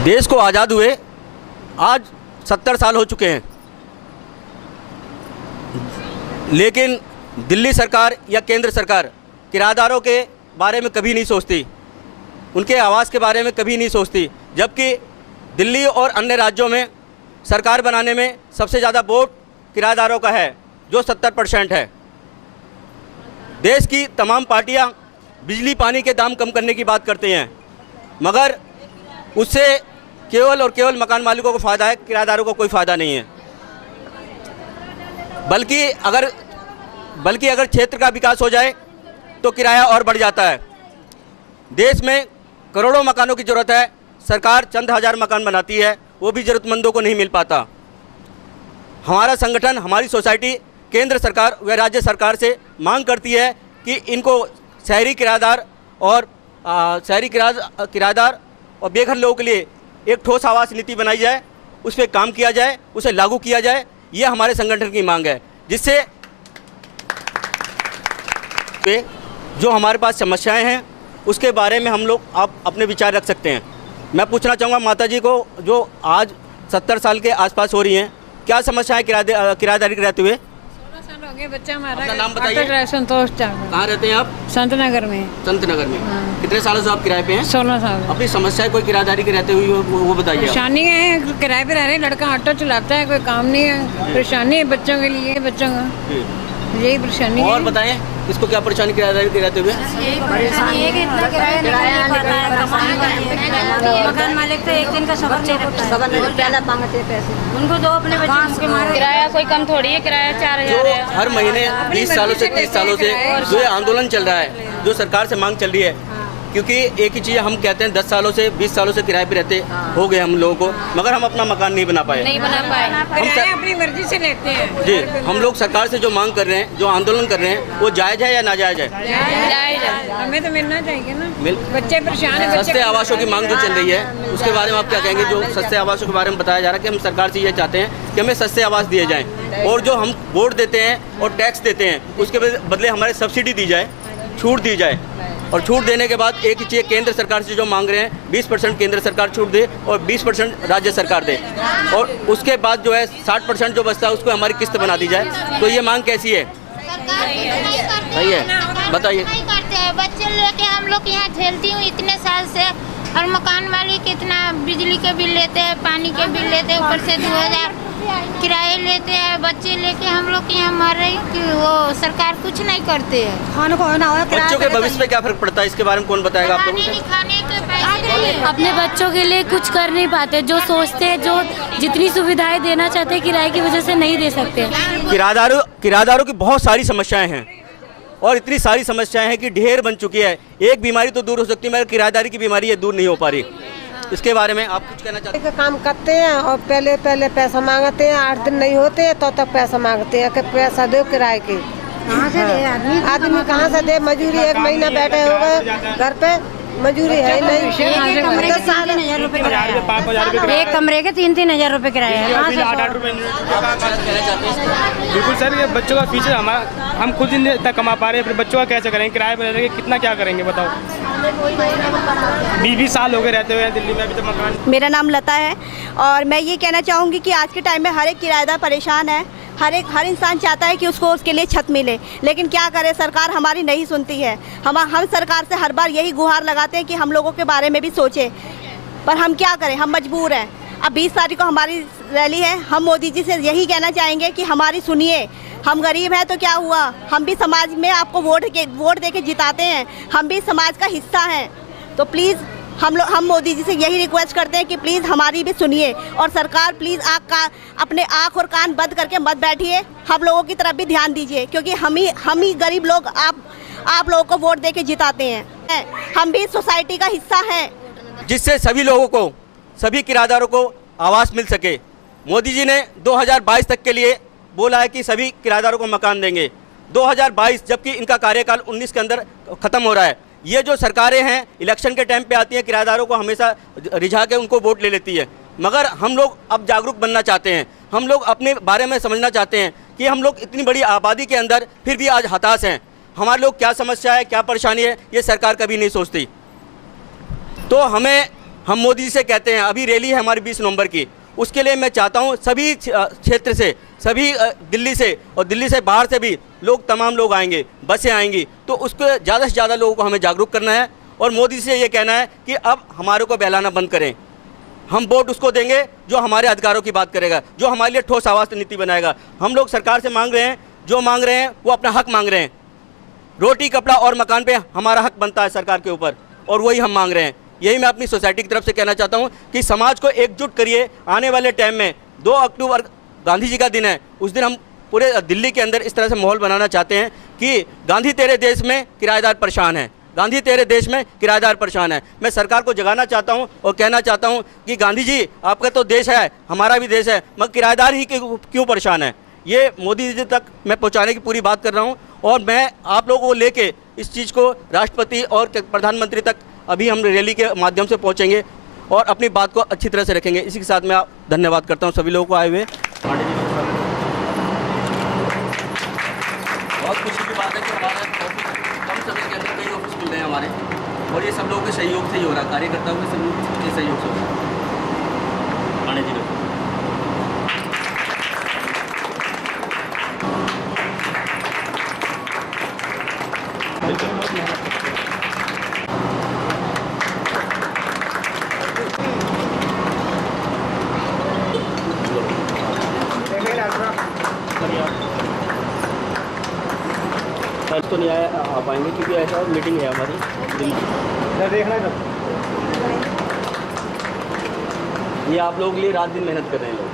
देश को आज़ाद हुए आज 70 साल हो चुके हैं, लेकिन दिल्ली सरकार या केंद्र सरकार किराएदारों के बारे में कभी नहीं सोचती, उनके आवाज़ के बारे में कभी नहीं सोचती। जबकि दिल्ली और अन्य राज्यों में सरकार बनाने में सबसे ज़्यादा वोट किराएदारों का है, जो 70% है। देश की तमाम पार्टियां बिजली पानी के दाम कम करने की बात करते हैं, मगर उससे केवल और केवल मकान मालिकों को फ़ायदा है, किराएदारों को कोई फ़ायदा नहीं है। बल्कि अगर क्षेत्र का विकास हो जाए तो किराया और बढ़ जाता है। देश में करोड़ों मकानों की ज़रूरत है, सरकार चंद हज़ार मकान बनाती है, वो भी ज़रूरतमंदों को नहीं मिल पाता। हमारा संगठन, हमारी सोसाइटी केंद्र सरकार व राज्य सरकार से मांग करती है कि इनको शहरी किराएदार और बेघर लोगों के लिए एक ठोस आवास नीति बनाई जाए, उस पर काम किया जाए, उसे लागू किया जाए। ये हमारे संगठन की मांग है, जिससे जो हमारे पास समस्याएं हैं उसके बारे में हम लोग आप अपने विचार रख सकते हैं। मैं पूछना चाहूँगा माता जी को, जो आज 70 साल के आसपास हो रही हैं, क्या समस्याएं किराएदारी के रहते हुए? 16 साल हो गए। बच्चा हमारा अपना नाम बताइए। संतोष चावला। कहाँ रहते हैं आप? संत नगर में। संत नगर में। हाँ। कितने सालों से आप किराए पे हैं? 16 साल। अपनी समस्याएं कोई किराएदारी के रहते हुए वो बताइए। परेशानी है, किराए पे रह रहे हैं, लड़का ऑटो चलाता है, कोई काम नहीं है, परेशानी है बच्चों के लिए, बच्चों का यही परेशानी है। और बताएं इसको क्या परेशानी किराएदारी के रहते हुए? मकान मालिक तो एक दिन का सबर नहीं रखता, मांगते पैसे उनको दो अपने बच्चों के किराया कोई कम थोड़ी है, किराया 4000 है। हर महीने 20 सालों से 30 सालों से जो ये आंदोलन चल रहा है, जो सरकार से मांग चल रही है, क्योंकि एक ही चीज़ हम कहते हैं 10 सालों से 20 सालों से किराए पे रहते हो गए हम लोगों को, मगर हम अपना मकान नहीं बना पाए। किराया अपनी मर्जी से लेते हैं जी। हम लोग सरकार से जो मांग कर रहे हैं, जो आंदोलन कर रहे हैं, वो जायज़ है या नाजायज़ है? जायज़ है। हमें तो मिलना चाहिए ना। बच्चे परेशान है। सस्ते आवासों की मांग जो चल रही है, उसके बारे में आप क्या कहेंगे? जो सस्ते आवासों के बारे में बताया जा रहा है कि हम सरकार से ये चाहते हैं कि हमें सस्ते आवास दिए जाएँ, और जो हम वोट देते हैं और टैक्स देते हैं उसके बदले हमारे सब्सिडी दी जाए, छूट दी जाए। और छूट देने के बाद एक ही चीज़ केंद्र सरकार से जो मांग रहे हैं, 20% केंद्र सरकार छूट दे और 20% राज्य सरकार दे, और उसके बाद जो है 60% जो बचता है उसको हमारी किस्त बना दी जाए। तो ये मांग कैसी है? सही है, बताइए। नहीं करते हैं, बच्चे लेके हम लोग यहाँ झेलती हूँ इतने साल से, और मकान मालिक इतना बिजली के बिल लेते हैं, पानी के बिल लेते हैं, ऊपर से 2000 किराए लेते हैं। बच्चे लेके हम लोग यहाँ मर रहे हैं कि वो सरकार कुछ नहीं करते हैं। खाने को ना हो, बच्चों के भविष्य पे क्या फर्क पड़ता है, इसके बारे में कौन बताएगा आप लोगों को? खाने के पैसे अपने बच्चों के लिए कुछ कर नहीं पाते, जो सोचते हैं, जो जितनी सुविधाएं देना चाहते हैं किराए की वजह से नहीं दे सकते। किराएदारों की बहुत सारी समस्याएं हैं, और इतनी सारी समस्याएं हैं कि ढेर बन चुकी है। एक बीमारी तो दूर हो सकती है, मगर किराएदारी की बीमारी है दूर नहीं हो पा रही। इसके बारे में आप कुछ कहना चाहते हैं? काम करते हैं और पहले पैसा मांगते हैं, 8 दिन नहीं होते हैं तो तक पैसा मांगते हैं कि पैसा दो किराए के। कहाँ से दे आदमी कहाँ से दे? मजूरी 1 महीना बैठे हो गए घर पे, मजूरी है नहीं। 3,000 रुपए किराया, एक कमरे के 3-3 रुपए किराया है। 8 रुपए। बिल्कुल सर, ये बच्चों का फ्यूचर हम खुद ही तक कमा पा रहे हैं, फिर बच्चों का कैसे करेंगे? किराए पर रह के कितना क्या करेंगे बताओ? 20 साल हो गए रहते हुए दिल्ली में, अभी तो मकान। मेरा नाम लता है, और मैं ये कहना चाहूँगी कि आज के टाइम में हर एक किराएदार परेशान है। हर इंसान चाहता है कि उसको उसके लिए छत मिले, लेकिन क्या करे, सरकार हमारी नहीं सुनती है। हम सरकार से हर बार यही गुहार लगाते हैं कि हम लोगों के बारे में भी सोचे, पर हम क्या करें, हम मजबूर हैं। अब 20 तारीख को हमारी रैली है, हम मोदी जी से यही कहना चाहेंगे कि हमारी सुनिए। हम गरीब हैं तो क्या हुआ, हम भी समाज में आपको वोट दे के जिताते हैं, हम भी समाज का हिस्सा हैं। तो प्लीज़ हम मोदी जी से यही रिक्वेस्ट करते हैं कि प्लीज़ हमारी भी सुनिए, और सरकार प्लीज़ अपने आँख और कान बंद करके मत बैठिए, हम लोगों की तरफ भी ध्यान दीजिए, क्योंकि हम ही गरीब लोग आप लोगों को वोट दे के जिताते हैं। हम भी सोसाइटी का हिस्सा हैं, जिससे सभी लोगों को, सभी किराएदारों को आवास मिल सके। मोदी जी ने 2022 तक के लिए बोला है कि सभी किराएदारों को मकान देंगे। 2022, जबकि इनका कार्यकाल 19 के अंदर ख़त्म हो रहा है। ये जो सरकारें हैं इलेक्शन के टाइम पे आती हैं, किराएदारों को हमेशा रिझा के उनको वोट ले लेती है, मगर हम लोग अब जागरूक बनना चाहते हैं। हम लोग अपने बारे में समझना चाहते हैं कि हम लोग इतनी बड़ी आबादी के अंदर फिर भी आज हताश हैं। हमारे लोग क्या समस्या है, क्या परेशानी है, ये सरकार कभी नहीं सोचती। तो हम मोदी जी से कहते हैं, अभी रैली है हमारी 20 नवंबर की, उसके लिए मैं चाहता हूँ सभी क्षेत्र से, सभी दिल्ली से और दिल्ली से बाहर से भी लोग, तमाम लोग आएंगे, बसें आएंगी, तो उसको ज़्यादा से ज़्यादा लोगों को हमें जागरूक करना है और मोदी जी से ये कहना है कि अब हमारे को बहलाना बंद करें। हम वोट उसको देंगे जो हमारे अधिकारों की बात करेगा, जो हमारे लिए ठोस आवाज़ नीति बनाएगा। हम लोग सरकार से मांग रहे हैं, जो मांग रहे हैं वो अपना हक मांग रहे हैं। रोटी, कपड़ा और मकान पे हमारा हक बनता है सरकार के ऊपर, और वही हम मांग रहे हैं। यही मैं अपनी सोसाइटी की तरफ से कहना चाहता हूँ कि समाज को एकजुट करिए। आने वाले टाइम में 2 अक्टूबर गांधी जी का दिन है, उस दिन हम पूरे दिल्ली के अंदर इस तरह से माहौल बनाना चाहते हैं कि गांधी तेरे देश में किराएदार परेशान है, गांधी तेरे देश में किराएदार परेशान है। मैं सरकार को जगाना चाहता हूं और कहना चाहता हूं कि गांधी जी, आपका तो देश है, हमारा भी देश है, मगर किराएदार ही क्यों परेशान है। ये मोदी जी तक मैं पहुंचाने की पूरी बात कर रहा हूं और मैं आप लोगों को लेके इस चीज़ को राष्ट्रपति और प्रधानमंत्री तक अभी हम रैली के माध्यम से पहुँचेंगे और अपनी बात को अच्छी तरह से रखेंगे। इसी के साथ मैं धन्यवाद करता हूँ सभी लोगों को आए हुए। बहुत खुशी की बात है कि हमारा ऑफिस कम समय के अंदर कई ऑफिस खुल रहे हैं हमारे, और ये सब लोगों के सहयोग से ही हो रहा है, कार्यकर्ताओं के सहयोग से हो रहा है। आने जी कल तो नहीं आ पाएंगे क्योंकि ऐसा मीटिंग है हमारी। देखना ये आप लोगों के लिए रात दिन मेहनत कर रहे हैं लोग।